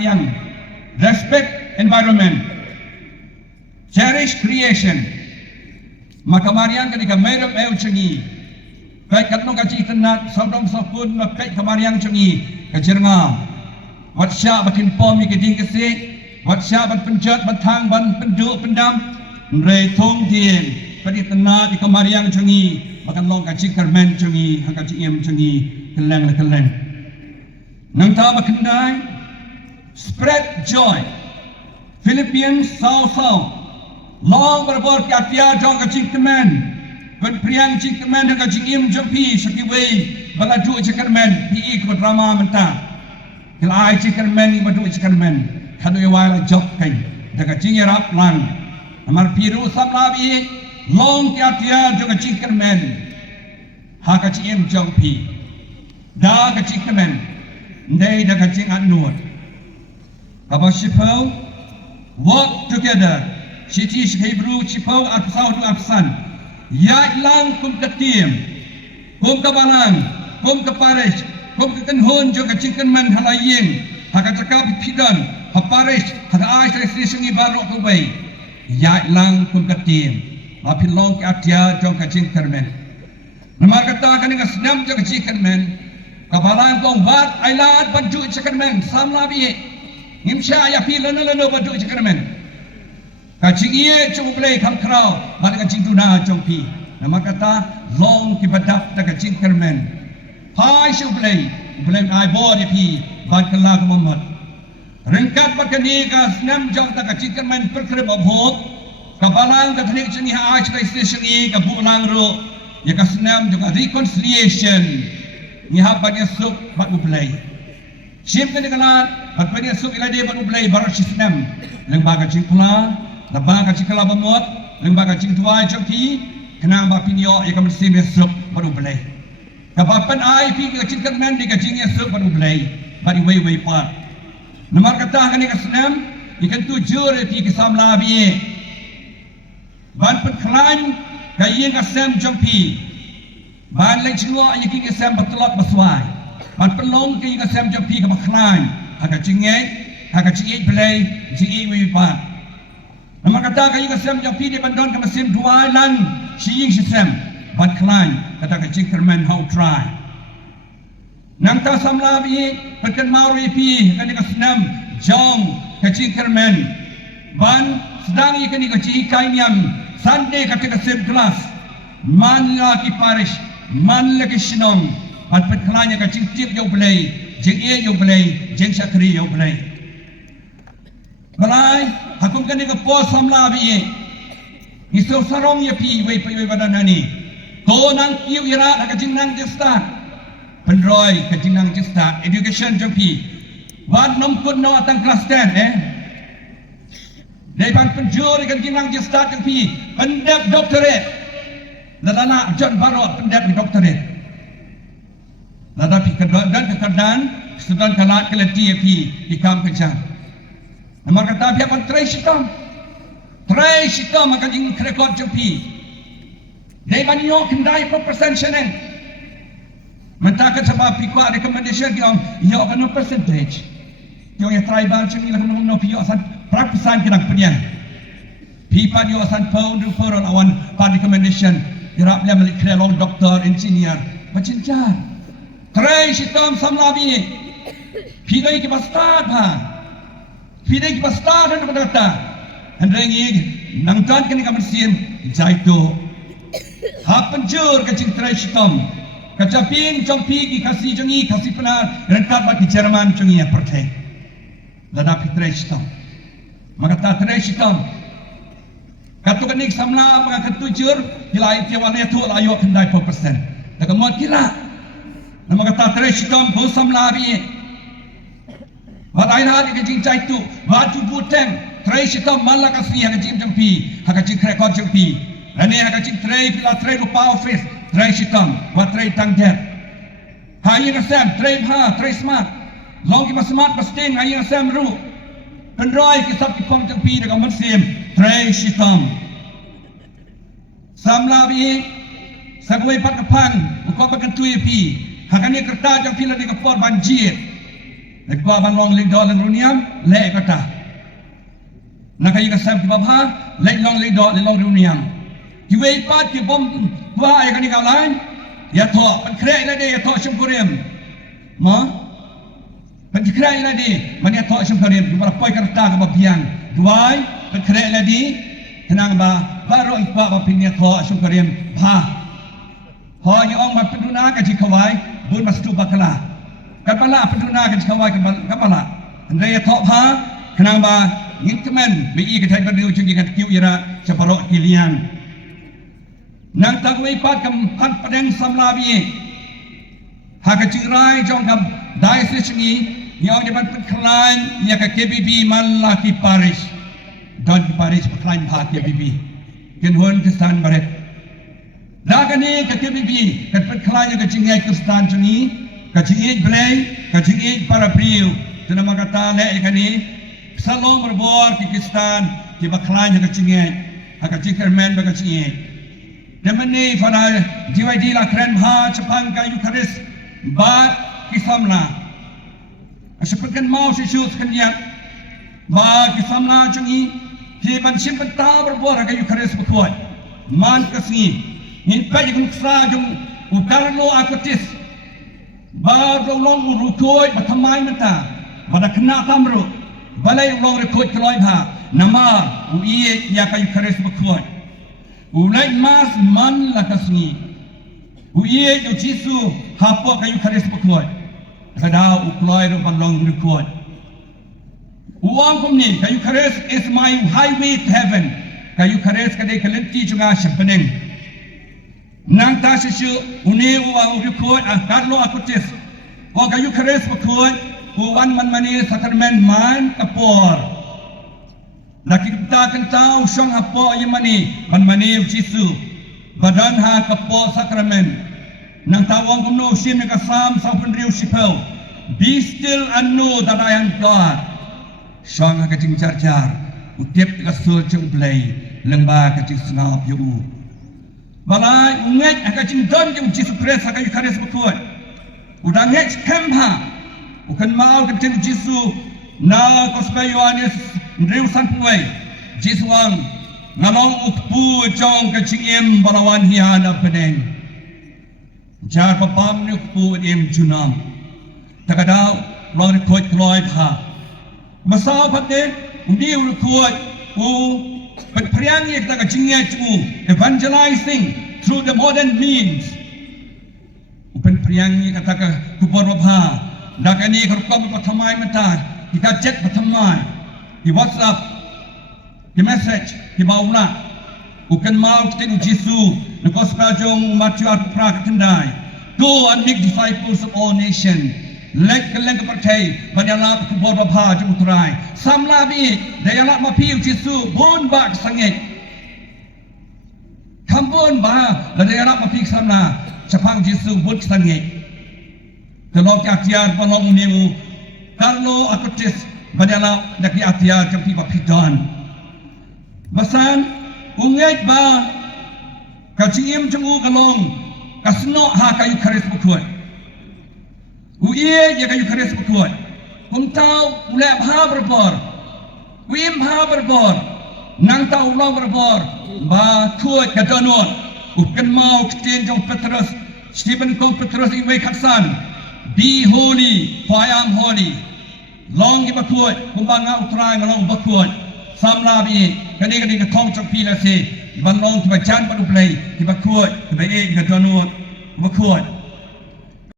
yang respect environment, cherish creation. Maka mariang ketika merem cengi, baik katno kaci tenat saudom sapun mapek kamariang cengi kajernga. Wat sya bakin pom ikiding kese, wat sya bat penjat batang ban penduk pendam, mrei thong tien, padi tenat di kamariang cengi, makan long kaci kermen cengi, hang kaci iem cengi, keleng le keleng. Nang ta bakendai, spread joy. Philippines sao long berbor kiatia jong kacing kemen, berpriang cing kemen dan kacing im jompi sekiwei balaju cekermen pi ikut drama mentah. Kelai cekermen ibadu cekermen, kadu iwai la jok kain, dan kacing irap lang. Amar piru samlabi long kiatia jong kacing kemen, ha kacing im jompi, da kacing kemen, ndai da kacing anur. Apa sipau work together. Siti Hebrew cipau apsau tu apsan. Ya lang kum ketim, kum kebalang, kum keparis, kum kekenhun jo kecikan man halaying. Haka cakap pidan, haparis, haka ais resi sungi barok kubai. Ya lang kum ketim, api long ke atia jo kecikan man. Namar kata kan dengan senam jo kecikan man. Kebalang kong bat ailat baju kecikan man. Samlabi, ngimsya ya pi leno baju kecikan man. Kacing ia cukup boleh kam kerau, mana kacing tuna jompi. Nama kata long kibadak tak kacing kermen. Pai cukup boleh ai bor pi, ban kelah kemumat. Rengkat berkeni kas enam jam tak kacing kermen perkerap abhok. Kabalang katnik cengi ai celai station i kabulang ro. Ya kas enam juga reconciliation. Ni hapanya suk bat boleh. Siap kena kalah, hapanya suk ilai bat boleh baru sistem. Lembaga kacing pula. Lembaga kacing kelab muat, lembaga kacing tuai jompi, kena bapinyo ia kami sini sup baru boleh. Kapan ai pi kacing kermen di kacingnya sup baru boleh, bari way part. Nomor kata kan ikan senam, ikan tujuh pi kisam labi. Ban penklan kayin kasem jompi, ban lain cingwa ikan kasem betulak beswai. Ban pelong kayin kasem jompi kemaklan, agak cingit boleh, cingit way part. Nama kata kayu kesem yang pi di bandon ke mesin dua lan siying sistem bat klan kata kecing kermen how try. Nang ta samlabi perken mauri pi kan kesenam jong kecing kermen ban sedang ikan kecing kain yang sande kata kesem kelas man lagi parish man lagi sinong bat perkelanya kecing tip yo belai jeng ia yo belai jeng syakri yo belai. Balai, aku kan dengan pos samlabi. Isu sarong ya pi, wei badan nani. Ko nang kiu ira, nak jinang jesta. Pendroy ke jinang jesta. Education jampi. Wad nom kun no atang kelas 10 Depan penjuri ke jinang jesta jampi. Pendap doktorat. Ladana John Barot pendap doktorat. Lada pi kedon dan kekardan, sedang kalat keleti pi di kam kencang. Nama kata pihak kon tray sitam maka jing rekod jepi. Dai banyo kendai persen senen. Mentakat sebab pikwa recommendation yang yo kan percentage. Yo ya tribal cemi lah no pio san prapesan kinang penyan. Pipa yo san pound for awan pa recommendation. Irap dia melik long doktor engineer. Macam tray sitam samlabi. Pidai ki bastad ha. Pidai kita start dan berkata, hendak nangkan kini kami sim jaitu, hapen jur kacing terai sitom, kacapin jompi kasih jongi kasih penar renkat bagi Jerman jongi yang perteh, ladapi terai sitom, maka tak terai sitom, katu kenik samla maka ketujur, hilai tiawannya tu layu kendai 4%, tak kemuat kira, nama kata terai sitom bos samla bi. Batai hari kecing cai tu, baju buteng, tray sitam malak asli yang kecing jempi, hak kecing rekod jempi. Ini hak kecing tray pila tray lupa office, tray sitam, buat tray tangder. Hayi nasem, tray smart. Long kita smart pasti hayi nasem ru. Pendroy kisah kipong jempi dengan mesin, tray sitam. Samlabi, sagway pat kepan, ukok bagan tuye pi. Hak ini kerta jempi lagi kepor banjir. Lekwa ban long ling do leng runiam le kata. Nak kayu kasam ki babha le long ling do le long runiam. Ki wei pat ki bom wa ai kani ka lain. Ya tho pan kre la de ya tho shum kurem. Ma pan kre la de man ya tho shum kurem. Du bara poi ka ta ka ba piang. Duai pan kre la de tenang ba baru ikwa ba pin ya tho shum kurem ba. Ho ni ong ma peduna ka ji khawai bun mas tu bakala. Kapala peduna ka ji khawai kapala. Andre ya tho ba kenang ba ngin kemen bi i ka thai ba diu chung ka kiu ira chaparo kilian. Nang tagway pat kam kan padeng samlabi haka chingrai jong kam diocese ni yang di ban peklain ya ka KBB Malaki Parish don Parish peklain bhat KBB ken hon Kristen baret dagani ka KBB ka peklain ka chingai Kristen chuni ka chingai blay ka chingai parapriu tenama kata le ikani salom berbor ki Kristen ki peklain ka chingai haka chingkermen ka chingai Demani pada JYD la keren ha Jepang ka Eucharis bat kisamla. Seperti mau sisus kenyak bat kisamla jungi hi ban simpan ta berbuat ka Eucharis berkuat. Man kesini ni pagi ksa jung utarlo akutis ba long rukoi batamai mata pada kena tamru balai long rukoi keloi ha nama uiye ya ka Eucharis berkuat. Ulai mas man lakasni. Uye yo Jisu hapo ka Eucharis berkuat. Kada ukloi ro balong berkuat. Uang kumni ka Eucharis is my highway to heaven. Ka Eucharis kadai kalenti junga shapeneng. Nang ta shishu une uang berkuat akarlo akutis. Wa ka Eucharis berkuat uwan man mani sakramen man kapor. Nakita kan tahu syang apa yang mani man mani Jisu badan ha kapo sakramen nang tawang kumno sin ka sam sa penriu sipau be still and know that I am God syang ka jing jar utip ka sul jeng play lengba ka jing snap yu balai unget ka jing don jeng Jisu Christ ka Eucharis berkuat udang nget kemha ukan mau ka jing Jisu na kospa Yohanes Ndriu sanpuai Jiswang ngalong ukpu jong kachingim balawan hiana peneng jar papam ni ukpu im junam takadaw long rekod kloy pha masaw patne undi rekod u penpriang ye ta kachingya chu evangelizing through the modern means penpriang ye kata ka kupor pha dakani kerkom pathamai mata kita jet pathamai di WhatsApp, di message, di bauna, bukan mau kita Jisu, nak gospel jong matuar pra ketendai. Go and make disciples of all nations. Lek keleng kepercayai, banyalah kubur babha jom uterai. Samlabi, dayalah mapiu Jisu, bon bak sangit. Kampun bah, dayalah mapiu samla, capang Jisu bon sangit. Kalau kiakiar balong unimu, kalau aku tes banyalah nak diatiar jempi bapidan. Basan unget ba kacingim jengu kalong kasno ha kayu Eucharis berkuat. Uye ya kayu Eucharis berkuat. Kumtau ulek ha berbor. Uim ha berbor. Nang tau ulang berbor. Ba kuat kadonot. Ukan mau ketin jong Petrus. Stephen kong Petrus iwe kaksan. Be holy, for I am holy. Long ki berkuat, kumbanga uterai ngalong berkuat. Samlabi, kani ke tong cok pila si, ban long ki bacan padu play, ki berkuat, ki bae ki kadonot, berkuat.